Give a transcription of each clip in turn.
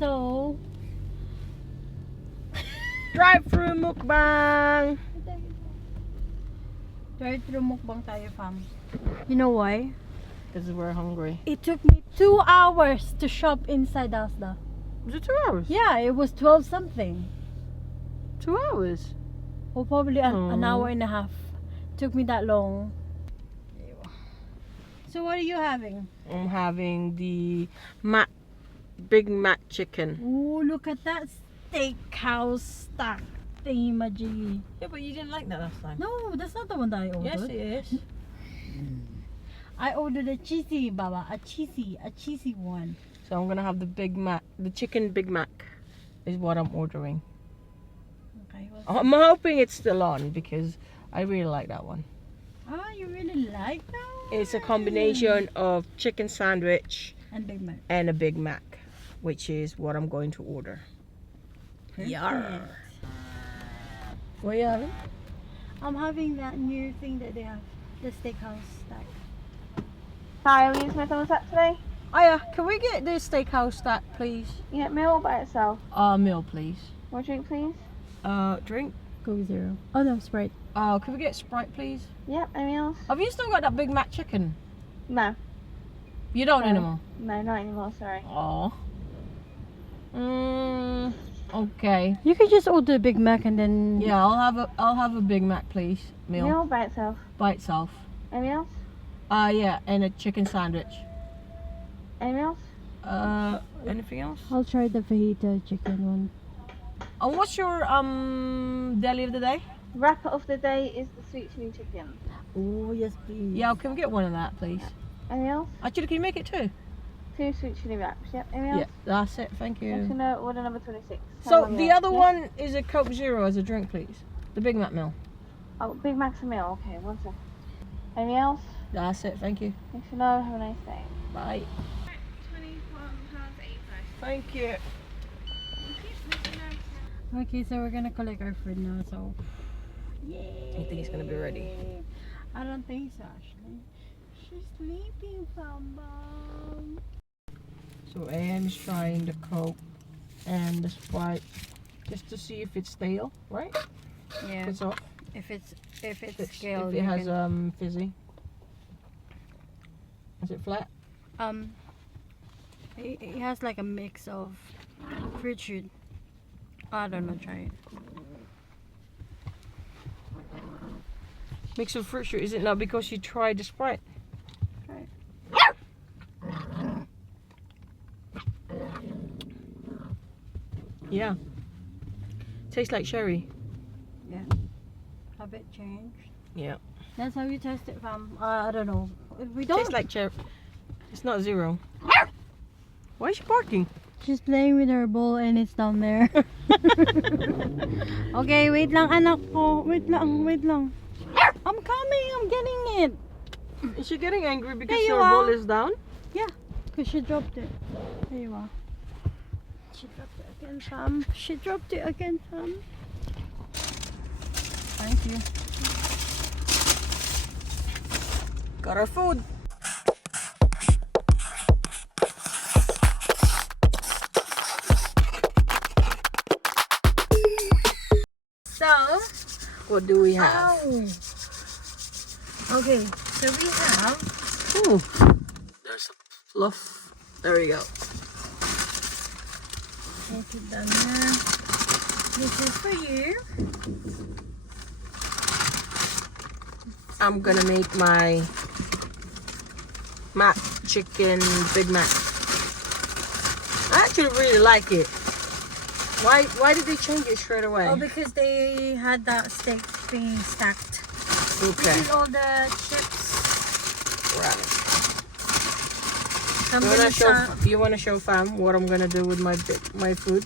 So, drive-through mukbang. drive-through mukbang tayo, fam. You know why? Because we're hungry. It took me 2 hours to shop inside Asda. Was it 2 hours? Yeah, it was 12 something. 2 hours? Or probably an hour and a half. Took me that long. So what are you having? I'm having the Big Mac chicken. Ooh, look at that steakhouse stack thingy-majiggy. Yeah, but you didn't like that last time. No, that's not the one that I ordered. Yes, it is. I ordered a cheesy, Baba. A cheesy one. So I'm gonna have the Big Mac, the chicken Big Mac, is what I'm ordering. Okay. I'm hoping it's still on because I really like that one. Oh, you really like that one? It's a combination of chicken sandwich And Big Mac. and a Big Mac, which is what I'm going to order. Yar. What are you having? I'm having that new thing that they have, the steakhouse stack. Hi, are we using my thumbs up today? Oh yeah, can we get the steakhouse stack, please? Yeah, meal by itself. Meal, please. What drink, please? Drink. Coke Zero. Oh no, Sprite. Can we get Sprite, please? Yep, any meals? Have you still got that Big Mac chicken? No. You don't No. anymore? No, not anymore, sorry. Oh. Okay. You could just order a Big Mac and then. Yeah, I'll have a Big Mac, please. Meal by itself. By itself. Any meals? Yeah, and a chicken sandwich. Any meals? Anything else? I'll try the fajita chicken one. And what's your deli of the day? Wrapper of the day is the sweet chili chicken. Oh yes, please. Yeah, can we get one of that, please? Any meals? Actually, can you make it two? 2 sweet chili wraps. Yep, any meals? Yeah, that's it. Thank I'm you. gonna order number 26. So Have a the meal. other Yeah? one is a Coke Zero as a drink, please. The Big Mac meal. Oh, Big Mac's a meal. Okay, one second. Any else? That's it. Thank you. Thanks for know. Have a nice day. Bye. £21.85. Thank you. Okay, so we're gonna collect our food now. So. Yay. You think it's gonna be ready? I don't think so, actually. She's sleeping, Bamba. So AM is trying the Coke and the Sprite just to see if it's stale, right? Yeah. It's off. If it's If scaled, it you has can, fizzy. Is it flat? it has like a mix of fruit shoot. I don't know. Try it. Mix of fruit shoot. Is it not because you tried the Sprite? Try it. Yeah. Tastes like cherry. Yeah. Have it changed. Yeah. That's how you test it, fam. I don't know. We don't. Tastes like cherry. It's not zero. Why is she barking? She's playing with her bowl and it's down there. Okay, wait lang, anak ko. Wait lang. I'm coming. I'm getting it. Is she getting angry because There you her bowl are. is down? Yeah, because she dropped it. There you are. She dropped it again, fam. She dropped it again, fam. Thank you. Got our food. So, What do we have? okay, so we have. Ooh. There's a fluff. There we go. Put it down there. This is for you. I'm gonna make my chicken Big Mac. I actually really like it. Why did they change it straight away? Oh, because they had that steak being stacked. Okay. This is all the chips. Right. I'm gonna You wanna show fam what I'm gonna do with my food?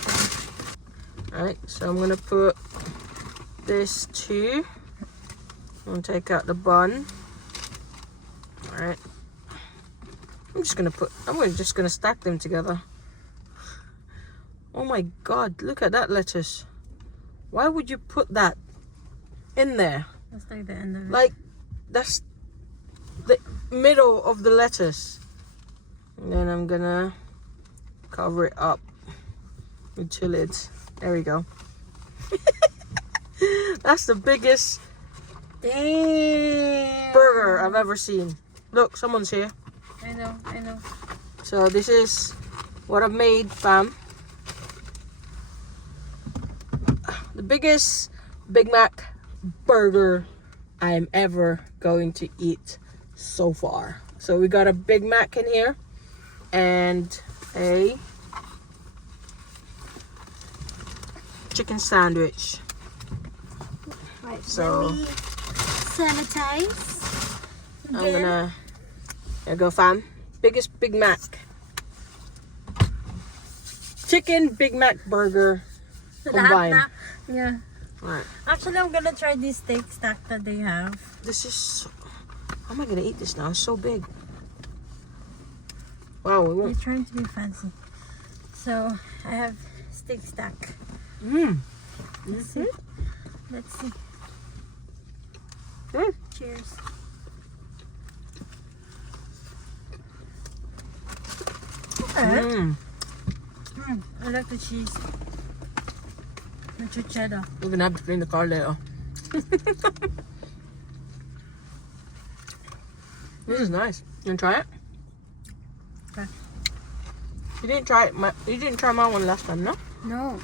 Okay. Alright, so I'm gonna put this too. I'm gonna take out the bun. Alright. I'm just gonna stack them together. Oh my god, look at that lettuce. Why would you put that in there? That's like the end of it. Like, that's the middle of the lettuce. And then I'm gonna cover it up with 2 lids. There we go. That's the biggest burger I've ever seen. Look, someone's here. I know. So this is what I've made, fam. The biggest Big Mac burger I'm ever going to eat so far. So we got a Big Mac in here and a chicken sandwich. Right, So let me sanitize. I'm gonna, there you go, fam. Biggest Big Mac. Chicken Big Mac burger combined. Yeah. Alright. Actually, I'm gonna try this steak stack that they have. This is, how am I gonna eat this now? It's so big. Wow, we You're won't. trying to be fancy. So, I have steak stack. Mmm. Let's see. Let's see. Mm. Cheers. Mmm. I like the cheese. The cheddar. We're gonna have to clean the car later. This is nice. You wanna try it? Okay. You didn't try it. You didn't try my one last time, no? No.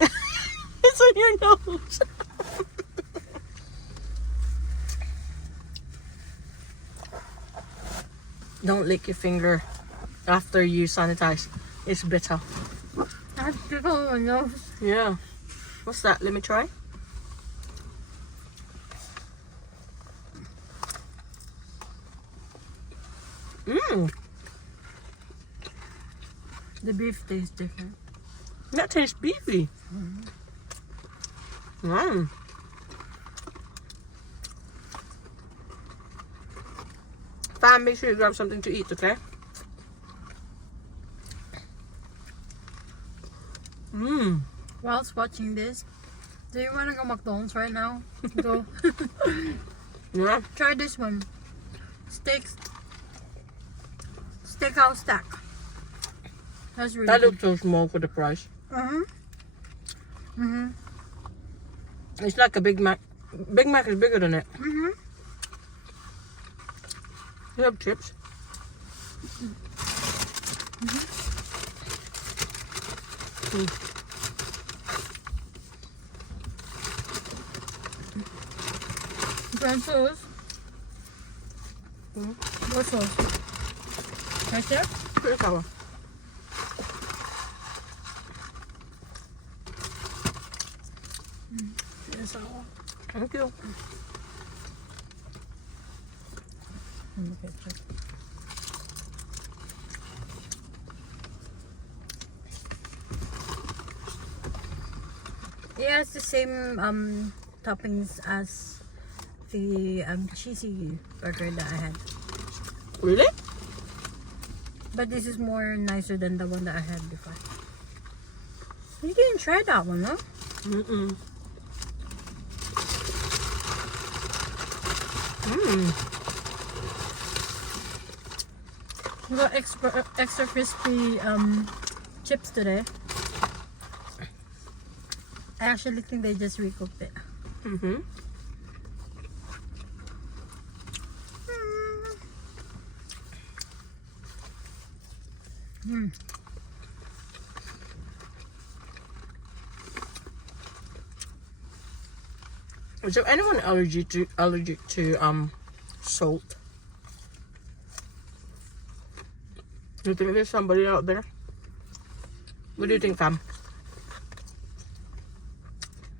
It's on your nose. Don't lick your finger after you sanitize. It's bitter. I have to go on my nose. Yeah. What's that? Let me try. Mmm. The beef tastes different. That tastes beefy. Mmm. Fam, make sure you grab something to eat, okay? Mmm. Whilst watching this, do you want to go McDonald's right now? Go. Yeah. Try this one. Steakhouse stack. That's really That good. looks so small for the price. It's like a Big Mac. Big Mac is bigger than it. You have chips. Brown sauce. What sauce? Ketchup? Pretty sour. Yes, Thank you. ketchup. It has the same toppings as the cheesy burger that I had, Really? but this is more nicer than the one that I had before. You didn't try that one, huh? Mm-mm. Mmm. We got extra crispy chips today. I actually think they just recooked it. Mm-hmm. Is there anyone allergic to salt? You think there's somebody out there? What do you think, fam?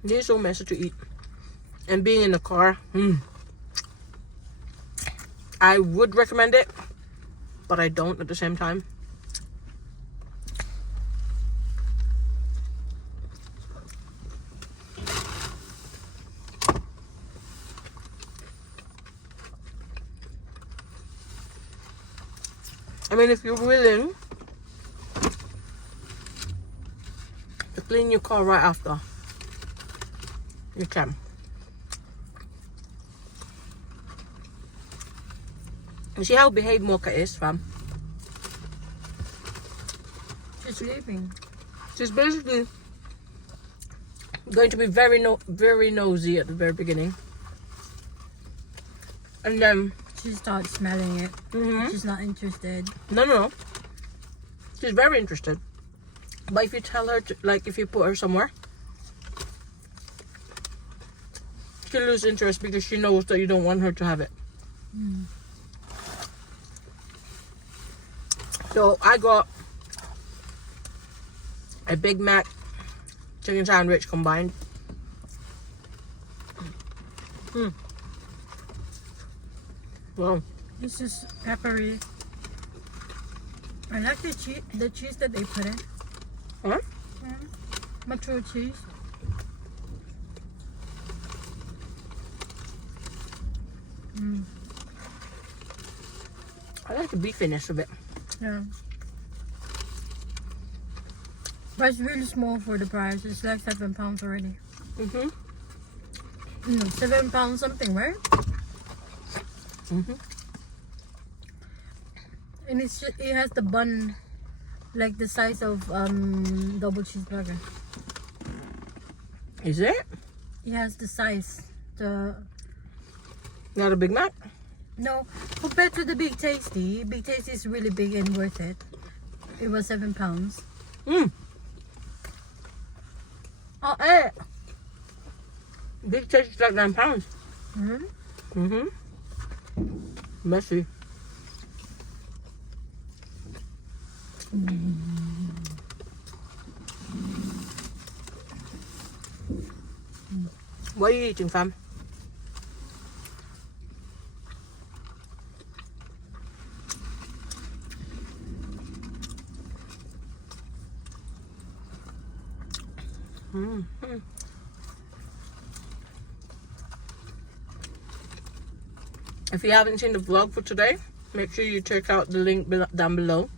This is so messy to eat. And being in the car, I would recommend it, but I don't at the same time. I mean, if you're willing to clean your car right after, you can. You see how behaved Mocha is, fam? She's sleeping. She's basically going to be very nosy at the very beginning. And then She starts smelling it. She's not interested. no. She's very interested. But if you tell her to, like, if you put her somewhere, she'll lose interest because she knows that you don't want her to have it. So I got a Big Mac chicken sandwich combined. Wow. This is peppery. I like the cheese that they put in. Huh? Mature cheese. I like the beefiness of it. Yeah. But it's really small for the price. It's like £7 already. No, £7 something, right? And it has the bun like the size of double cheeseburger. Is it? It has the size. Not a Big Mac? No, compared to the Big Tasty is really big and worth it. It was £7. Oh, hey. Big Taste is like £9. Messy. What are you eating, fam? If you haven't seen the vlog for today, make sure you check out the link down below.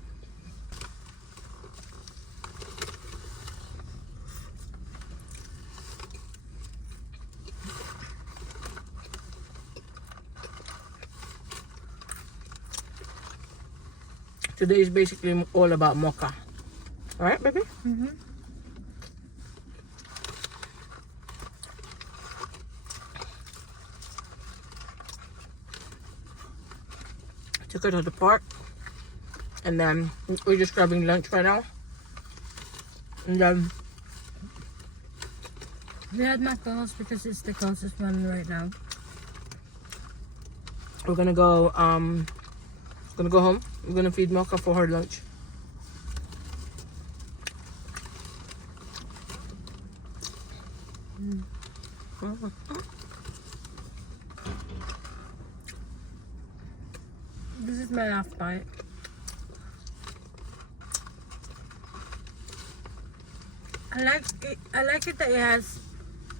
Today is basically all about mocha. Alright, baby? Took her to the park, and then we're just grabbing lunch right now. And then we had McDonald's because it's the closest one right now. we're gonna go home. We're gonna feed Mocha for her lunch. This is my last bite. I like it that it has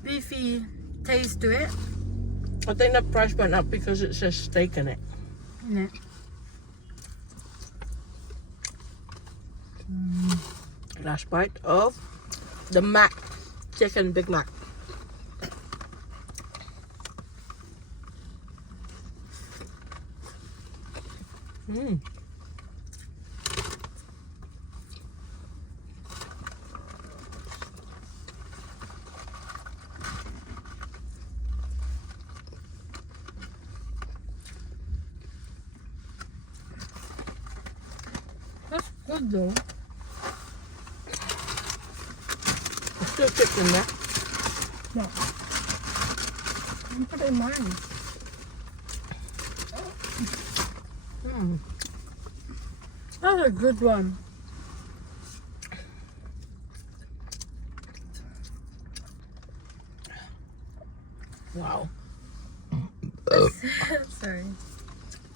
beefy taste to it. I think the price went up because it says steak in it. Yeah. Last bite of the Mac chicken Big Mac. That's good though. There's still chips in there. No. You put it in mine. That's a good one. Wow. Sorry.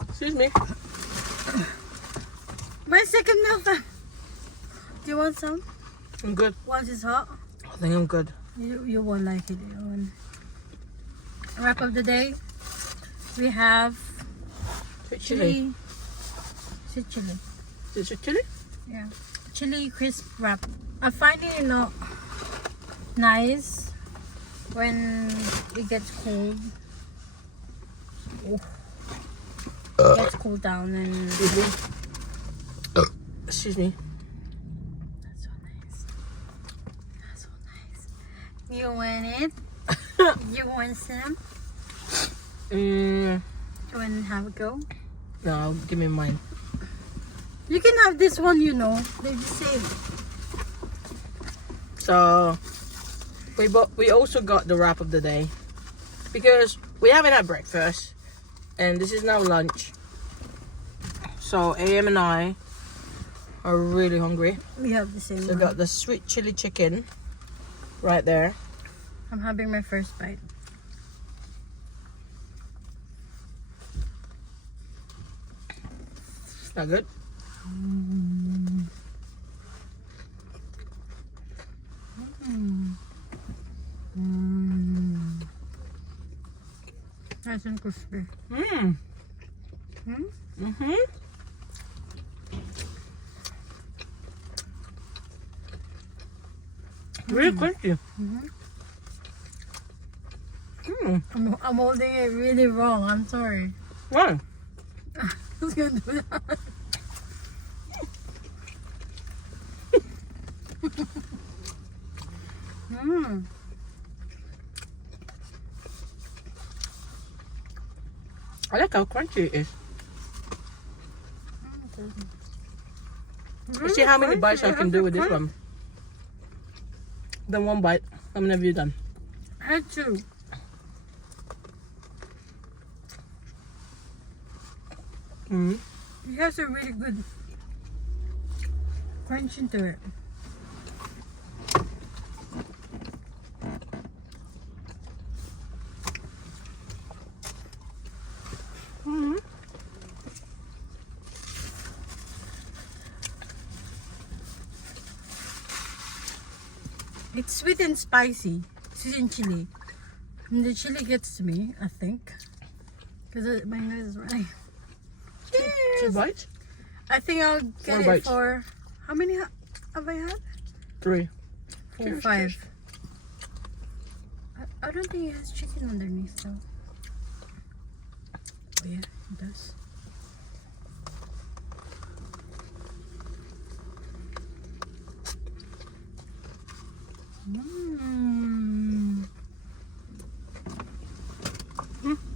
Excuse me. My second milk. Do you want some? I'm good. Once it's hot, I think I'm good. you won't like it. You won't. Wrap up the day. We have Sweet chili. Sweet chili. Is it chili? Yeah. Chili crisp wrap. I find it nice when it gets cold. It gets cooled down and Excuse me. You want it? You want some? Mm, You want to have a go? no, give me mine. You can have this one, you know. They're the same. So we also got the wrap of the day because we haven't had breakfast and this is now lunch. So AM and I are really hungry. We have the same So we one. got the sweet chili chicken right there. I'm having my first bite. Not good. Nice and crispy. Mmm. Hmm? Really crunchy. I'm holding it really wrong. I'm sorry. Why? Who's gonna do that? Mm. I like how crunchy it is. Let's see how many bites I can do with this one. Then one bite. How many have you done? I had two. Mm. It has a really good crunch into it. It's sweet and spicy. Sweet and chili. And the chili gets me, I think. Because my nose is running. Two bites? I think I'll get 4 it bites. for... How many have I had? 3. 4, Cheers, 5. cheers. I don't think it has chicken underneath though. Oh yeah, it does. Mmm.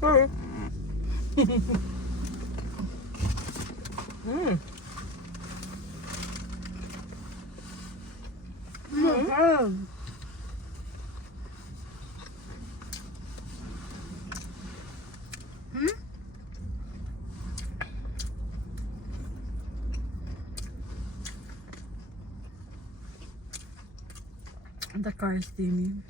Sorry. Mm. Mm. Hmm? The car is steaming.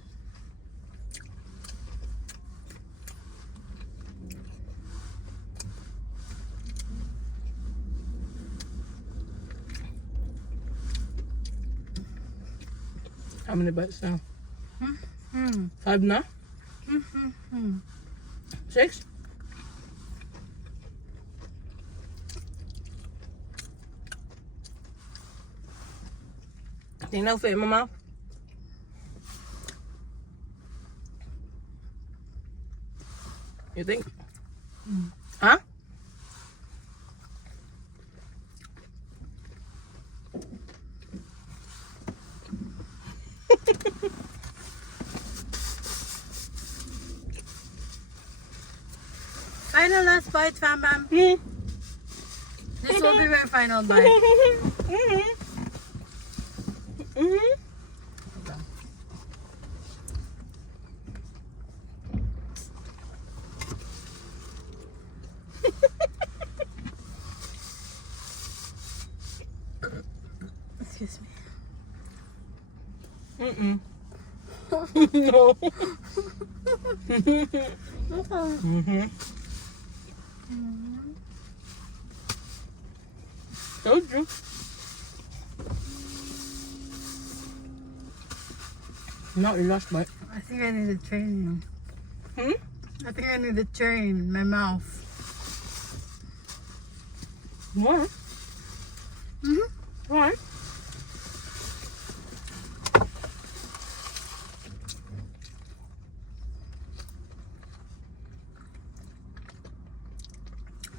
How many bites now? Hmm. 5 now? Hmm. 6? Think that'll fit in my mouth? You think? Huh? Final last bite, fam bam. Mm. This will be my final bite. Excuse me. Mm-mm. No. Mm-hmm. Told you. Not your last bite. I think I need a train. Hmm? I think I need a train in my mouth. What? Mm-hmm. Why?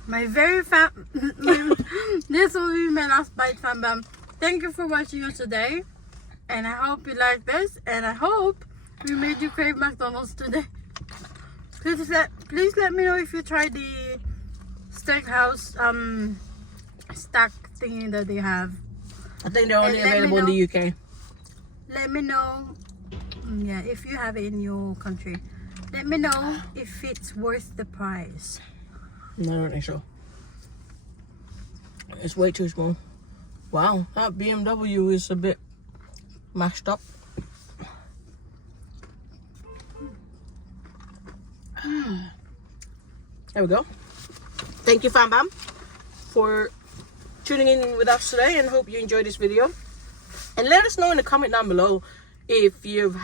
My very this will be my last bite, fam bam. Thank you for watching us today, and I hope you like this, and I hope We made you crave McDonald's today. Please let me know if you tried the steakhouse stack thingy that they have. I think they're only available in the UK. Let me know, yeah, if you have it in your country. Let me know if it's worth the price. No, I don't think so. It's way too small. Wow, that BMW is a bit mashed up. There we go. Thank you, Fam Bam, for tuning in with us today, and hope you enjoyed this video. And let us know in the comment down below if you've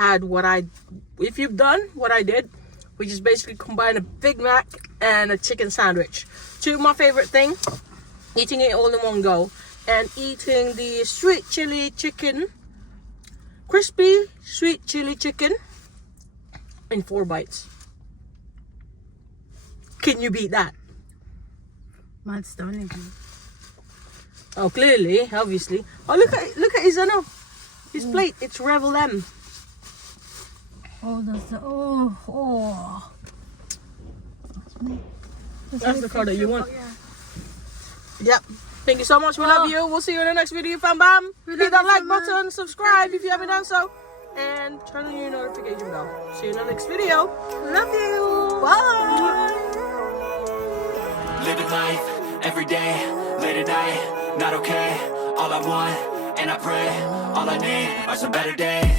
done what I did, which is basically combine a Big Mac and a chicken sandwich. Two of my favorite things, eating it all in one go, and eating the sweet chili chicken, crispy sweet chili chicken in 4 bites. Can you beat that? Matt Stoney. Oh, clearly, obviously. Oh, look at his his plate. It's Revel M. Oh, that's the That's the car that you want. Yeah. Yep. Thank you so much. We love you. We'll see you in the next video, Fam Bam. Hit that like button, subscribe if you haven't done so, and turn on your notification bell. See you in the next video. Love you. Bye. Living life, every day, late at night, not okay. All I want, and I pray, all I need are some better days.